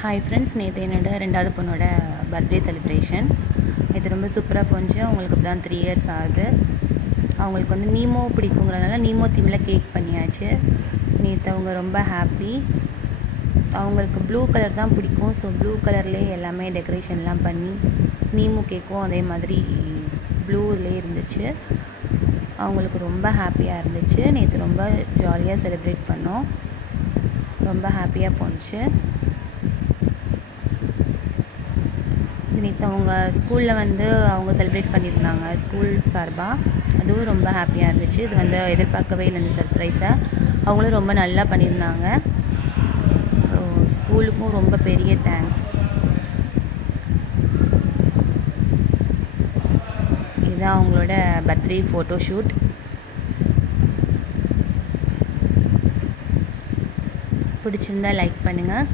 Hi friends, நேற்று என்னோட 2வது பொண்ணோட பர்த்டே செலிப்ரேஷன். இது ரொம்ப சூப்பராக போச்சு. அவங்களுக்கு இப்போ தான் 3 இயர்ஸ் ஆகுது. அவங்களுக்கு வந்து நீமோ பிடிக்குங்கிறதுனால நீமோ தீமில் கேக் பண்ணியாச்சு. நேற்று அவங்க ரொம்ப ஹாப்பி. அவங்களுக்கு ப்ளூ கலர் தான் பிடிக்கும். ஸோ ப்ளூ கலர்லேயே எல்லாமே டெக்கரேஷன்லாம் பண்ணி நீமோ கேக்கும் அதே மாதிரி ப்ளூவிலே இருந்துச்சு. அவங்களுக்கு ரொம்ப ஹாப்பியாக இருந்துச்சு. நேற்று ரொம்ப ஜாலியாக செலிப்ரேட் பண்ணோம். ரொம்ப ஹாப்பியாக போணுச்சு. நேற்று அவங்க ஸ்கூலில் வந்து அவங்க செலிப்ரேட் பண்ணியிருந்தாங்க ஸ்கூல் சார்பாக. அதுவும் ரொம்ப ஹாப்பியாக இருந்துச்சு. இது வந்து எதிர்பார்க்கவே இல்லை, இந்த சர்ப்ரைஸை. அவங்களும் ரொம்ப நல்லா பண்ணியிருந்தாங்க. ஸோ ஸ்கூலுக்கும் ரொம்ப பெரிய தேங்க்ஸ். இதுதான் அவங்களோட பர்த்டே ஃபோட்டோ ஷூட். பிடிச்சிருந்தா லைக் பண்ணுங்கள்.